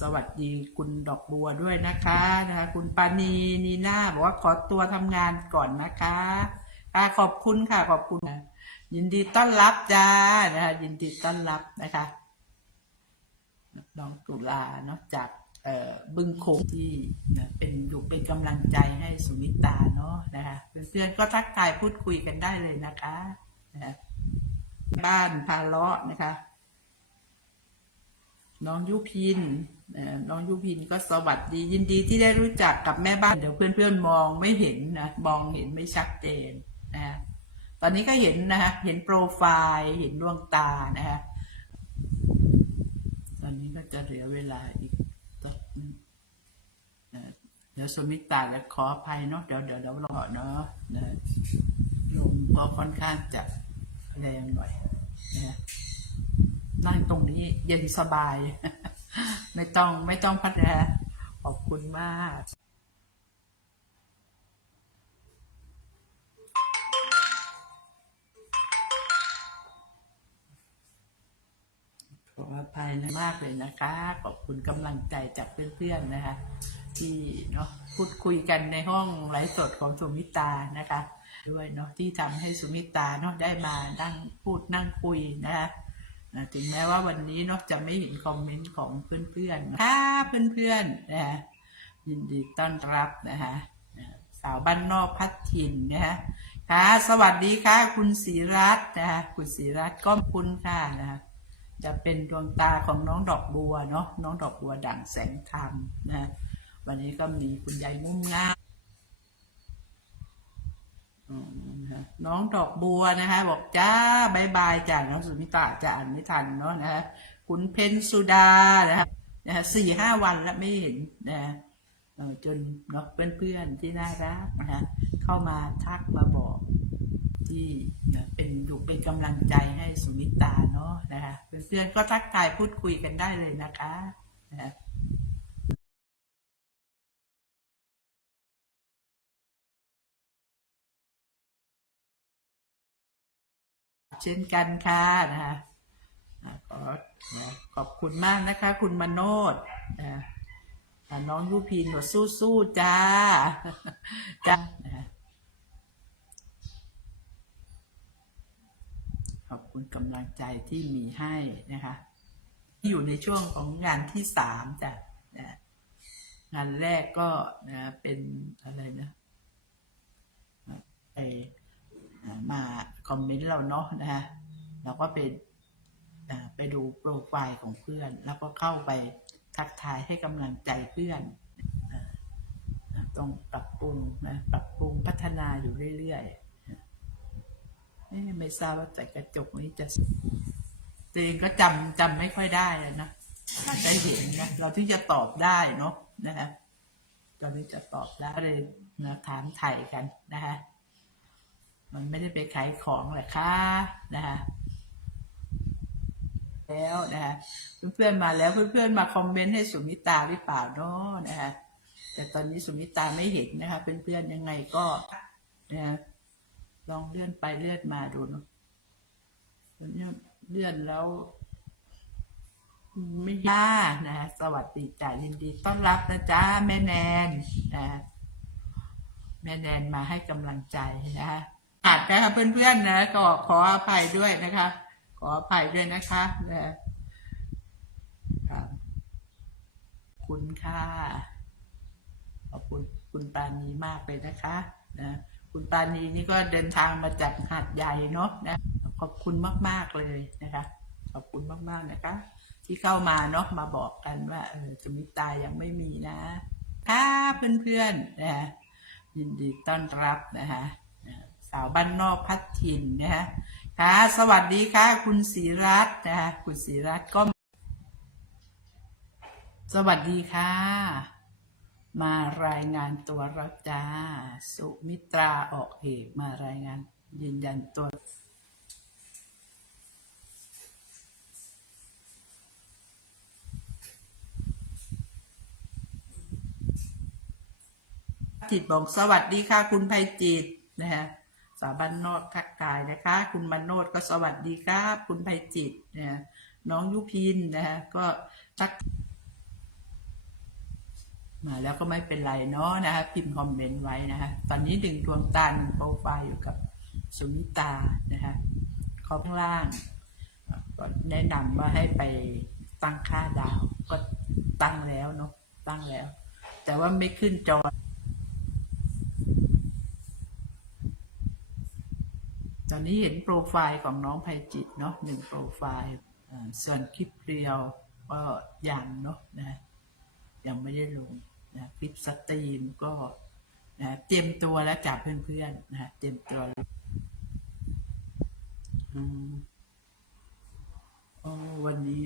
สวัสดีคุณดอกบัวด้วยนะคะนะคะ คุณปานีนีน่าบอกว่าขอตัวทำงานก่อนนะคะค่ะขอบคุณค่ะขอบคุณ ยินดีต้อนรับจ้านะคะ ยินดีต้อนรับนะคะน้องตุลาเนาะจากเอ่อบึงโขงที่นะเป็นอยู่เป็นกำลังใจให้สุมิตาเนาะนะคะเพื่อนๆก็ทักทายพูดคุยกันได้เลยนะคะนะบ้านพาเลาะนะคะ น้องยุพิน น้องยุพินก็สวัสดียินดีที่ได้รู้จักกับแม่บ้าน เดี๋ยวเพื่อนๆมองไม่เห็นนะมองเห็นไม่ชัดเจนนะตอนนี้ก็เห็นนะฮะเห็นโปรไฟล์เห็นดวงตานะฮะตอนนี้ก็จะเหลือเวลาอีกตกเดี๋ยวสมิตาและขออภัยเนาะเดี๋ยวเดี๋ยวเดี๋ยวรอเนาะนะลมก็ค่อนข้างจะแรงหน่อยนะฮะนั่งตรงนี้เย็นสบาย ไม่ต้องไม่ต้องพัดแรขอบคุณมากขออภัยนะมากเลยนะคะ ขอบคุณกำลังใจจากเพื่อนๆนะคะ ที่เนาะพูดคุยกันในห้องไลฟ์สดของสุมิตานะคะ ด้วยเนาะที่ทำให้สุมิตาเนาะได้มานั่งพูดนั่งคุยนะคะ นะถึงแม้ว่าวันนี้นาะจะไม่เห็นคอมเมนต์ของเพื่อนๆค่ะเพื่อนๆนะยินดีต้อนรับนะคะสาวบ้านนอกพัดถิ่นนะคะค่ะสวัสดีค่ะ คุณศรีรัตน์นะคะคุณศรีรัตน์ก็คุณค่ะนะคะจะเป็นดวงตาของน้องดอกบัวเนาะน้องดอกบัวด่างแสงธรรมนะวันนี้ก็มีคุณยายงุ่มง่าม น้องดอกบัวนะคะ บอกจ้าบายบายจ้าน้องสุมิตาจะอ่านไม่ทันเนาะนะฮะคุณเพนสุดานะคะนะฮะสี่ห้าวันแล้วไม่เห็นนะะจนเนาะเพื่อนๆที่น่ารักนะฮะเข้ามาทักมาบอกที่นะเป็นอยู่เป็นกำลังใจให้สุมิตาเนาะนะคะเพื่อนๆก็ทักทายพูดคุยกันได้เลยนะคะนะ เช่นกันค่ะนะคะขอขอบคุณมากนะคะ คุณมโนดนะน้องยุพินบอกสู้ๆจ้าจ้านะคะขอบคุณกำลังใจที่มีให้นะคะที่อยู่ในช่วงของงานที่สามจ้ะนะงานแรกก็นะเป็นอะไรนะไปอ่ามา คอมเมนต์เราเนาะนะฮะเราก็ไปไปดูโปรไฟล์ของเพื่อน แล้วก็เข้าไปทักทายให้กำลังใจเพื่อนต้องปรับปรุงนะปรับปรุงพัฒนาอยู่เรื่อยๆไม่ทราบว่าแต่กระจกนี้จะตัวเองก็จำจำไม่ค่อยได้แล้วนะได้เห็นนะเราที่จะตอบได้เนาะนะฮะตอนนี้จะตอบได้ก็เลยนะถามไถ่กันนะฮะ มันไม่ได้ไปขายของแหละค่ะนะฮะแล้วนะฮะเพื่อนๆมาแล้วเพื่อนๆมาคอมเมนต์ให้สุมิตาหรือเปล่าเนาะนะฮะแต่ตอนนี้สุมิตาไม่เห็นนะคะเพื่อนๆยังไงก็นะะลองเลื่อนไปเลื่อนมาดูเนาะเลื่อนแล้ว ไม่ยากนะสวัสดีจ้ายินดี ต้อนรับนะจ๊ะแม่แนนนะแม่แนนมาให้กำลังใจนะคะ อาจนะคะเพื่อนๆนะก็ขออภัยด้วยนะคะ ขออภัยด้วยนะคะนะครับคุณค่ะขอบคุณคุณปานีมากเลยนะคะนะคุณปานีนี่ก็เดินทางมาจากหาดใหญ่เนาะนะขอบคุณมากๆเลยนะคะ ขอบคุณมากๆนะคะ ที่เข้ามาเนาะมาบอกกันว่าเออจะมีตายังไม่มีนะค่ะเพื่อนๆนะยินดีต้อนรับนะคะ สาวบ้านนอกพัดถิ่นนะคะค่ะ สวัสดีค่ะ คุณศรีรัตน์นะคะคุณศรีรัตน์ก็ สวัสดีค่ะ มารายงานตัวแล้วจ้า สุมิตราออกเอกมารายงานยืนยันตัวจิตบอกสวัสดีค่ะ คุณไพจิตนะฮะาบ้านนอกทักทายนะคะ คุณมโนดก็สวัสดีครับคุณไพจิตนะน้องยุพินนะฮะก็ทัก มาแล้วก็ไม่เป็นไรเนาะนะคะพิมพ์คอมเมนต์ไว้นะคะตอนนี้ดึงดวงตาหนึ่งโปรไฟล์อยู่กับสมิตานะคะข้างล่างก็แนะนำว่าให้ไปตั้งค่าดาวก็ตั้งแล้วเนาะตั้งแล้ว แต่ว่าไม่ขึ้นจอ อนนี้เห็นโปรไฟล์ของน้องไพจิตเนาะหนึ่งโปรไฟล์ส่วนคลิปเรียวก็ยังเนาะนะยังไม่ได้ลงนะคลิปสตรีมก็นะเตรียมตัวแล้วจากเพื่อนๆนะเตรียมตัวแล้วอืมอ๋อวันนี้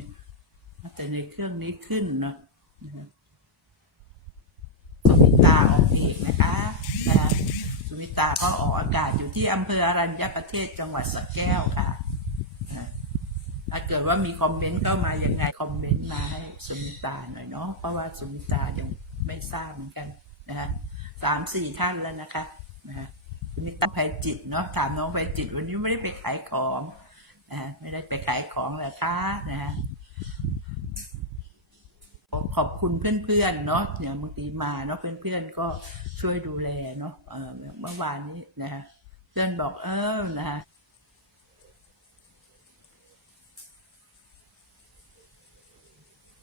แต่ในเครื่องนี้ขึ้นเนาะนะตาออกเอกนะคะนะคะ สุมิตาก็ออกอากาศอยู่ที่อำเภออรัญญประเทศจังหวัดสระแก้วค่ะถ้าเกิดว่ามีคอมเมนต์เข้ามายังไงคอมเมนต์มาให้สุมิตาหน่อยเนาะเพราะว่าสุมิตายังไม่ทราบเหมือนกันนะฮะสามสี่ท่านแล้วนะคะนะฮะสุมิตาภัยจิตเนาะถามน้องภัยจิตวันนี้ไม่ได้ไปขายของนะฮะไม่ได้ไปขายของเหรอคะนะฮะ ขอบคุณเพื่อนๆเนาะอย่างบางทีมาเนาะเพื่อนๆก็ช่วยดูแลเนาะเมื่อวานนี้นะฮะเพื่อนบอกเออนะฮะ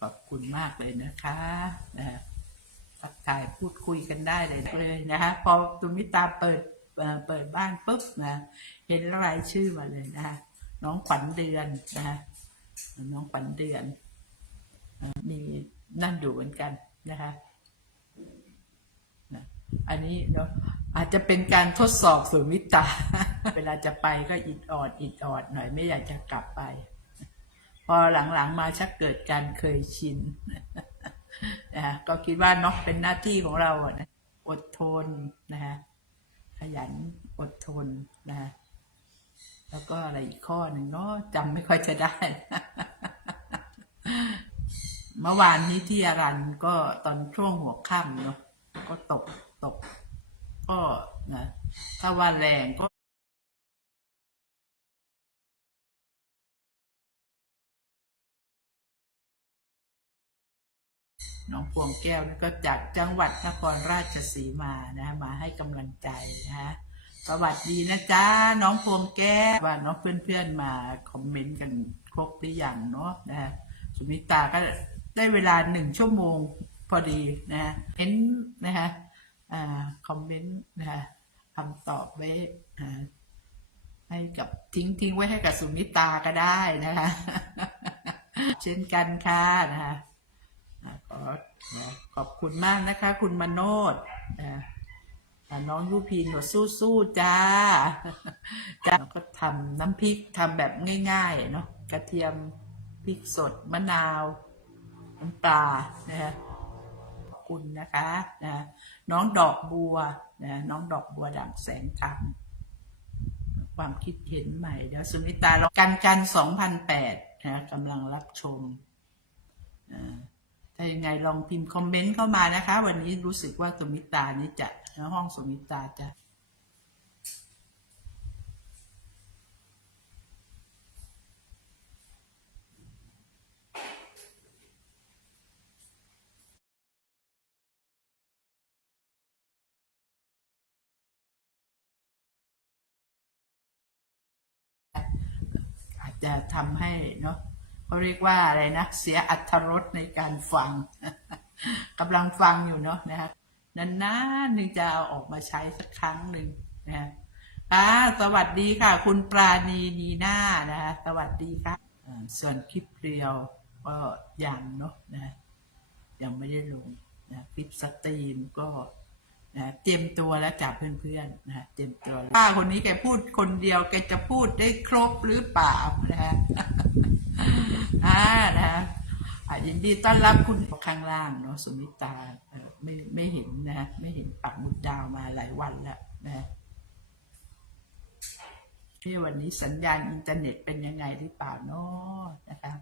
ขอบคุณมากเลยนะคะนะฮะทักทายพูดคุยกันได้เลยเลยนะฮะพอตุมิตาเปิดเเปิดบ้านปุ๊บนะเห็นรายชื่อมาเลยนะฮะน้องขวัญเดือนนะฮะน้องขวัญเดือนมี นั่นดูเหมือนกันนะคะอันนี้เนาะอาจจะเป็นการทดสอบสุมิตา เวลาจะไปก็อิดออดอิดออดหน่อยไม่อยากจะกลับไป พอหลังๆมาชักเกิดการเคยชินนะก็คิดว่าเนาะเป็นหน้าที่ของเราอะนะอดทนนะฮะขยันอดทนนะฮะแล้วก็อะไรอีกข้อหนึ่งเนาะจำไม่ค่อยจะได้ เมื่อวานนี้ที่อารันก็ตอนช่วงหัวค่ำเนาะก็ตกตก ก็นะถ้าว่าแรงก็น้องพวงแก้วนี่ก็จากจังหวัดนครราชสีมานะมาให้กำลังใจนะฮะสวัสดีนะจ๊ะน้องพวงแก้วว่าน้องเพื่อนๆมาคอมเมนต์กันครบหรือยังเนาะนะฮะสุมิตาก็ ได้เวลาหนึ่งชั่วโมงพอดีนะเห็นนะฮะคอมเมนต์นะฮะคำตอบไว้ให้กับทิ้งทิ้งไว้ให้กับสุมิตาก็ได้นะคะ เช่นกันค่ะนะคะขอขอบคุณมากนะคะ คุณมโนดนะน้องยูพีนบอกสู้ๆจ้าจ้าก็ทำน้ำพริกทำแบบง่ายๆเนาะกระเทียมพริกสดมะนาว น้ำปลานะฮะขอบคุณนะคะนะน้องดอกบัวนะน้องดอกบัวดังแสงธรรมความคิดเห็นใหม่เดี๋ยวสุมิตาเรากันกันสองพันแปดนะกำลังรับชมอ่าถ้ายังไงลองพิมพ์คอมเมนต์เข้ามานะคะ วันนี้รู้สึกว่าสมิตานี่จะห้องสมิตาจะอา จะทำให้เนาะเขาเรียกว่าอะไรนะ เสียอัตรสในการฟังกำลังฟังอยู่เนาะนะคะนานๆหนึ่งจะเอาออกมาใช้สักครั้งหนึ่งนะฮะอ่าสวัสดีค่ะ คุณปราณีนีน่านะคะสวัสดีค่ะอ่าส่วนคลิปเรียวก็ยังเนาะนะยังไม่ได้ลงนะคลิปสตรีมก็ นะเตรียมตัวแล้วจากเพื่อนๆนะเตรียมตัวป้าคนนี้แกพูดคนเดียวแกจะพูดได้ครบหรือเปล่านะฮะอ่านะยินดีต้อนรับคุณข้างล่างเนาะสุมิตาไม่ไม่เห็นนะไม่เห็นปักหมุดดาวมาหลายวันแล้วนะฮะที่วันนี้สัญญาณอินเทอร์เน็ตเป็นยังไงหรือเปล่าเนาะนะคะ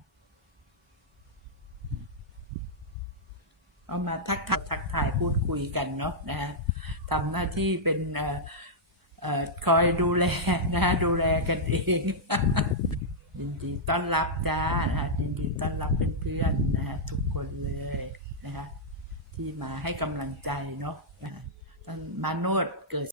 เอามาทักทายทักทายพูดคุยกันเนาะนะฮะทำหน้าที่เป็นออคอยดูแลนะฮะดูแลกันเองยินดีต้อนรับจ้านะฮะยินดีต้อนรับเพื่อนๆนะฮะทุกคนเลยนะฮะที่มาให้กำลังใจเนาะนะคะท่านมาโนดเกิด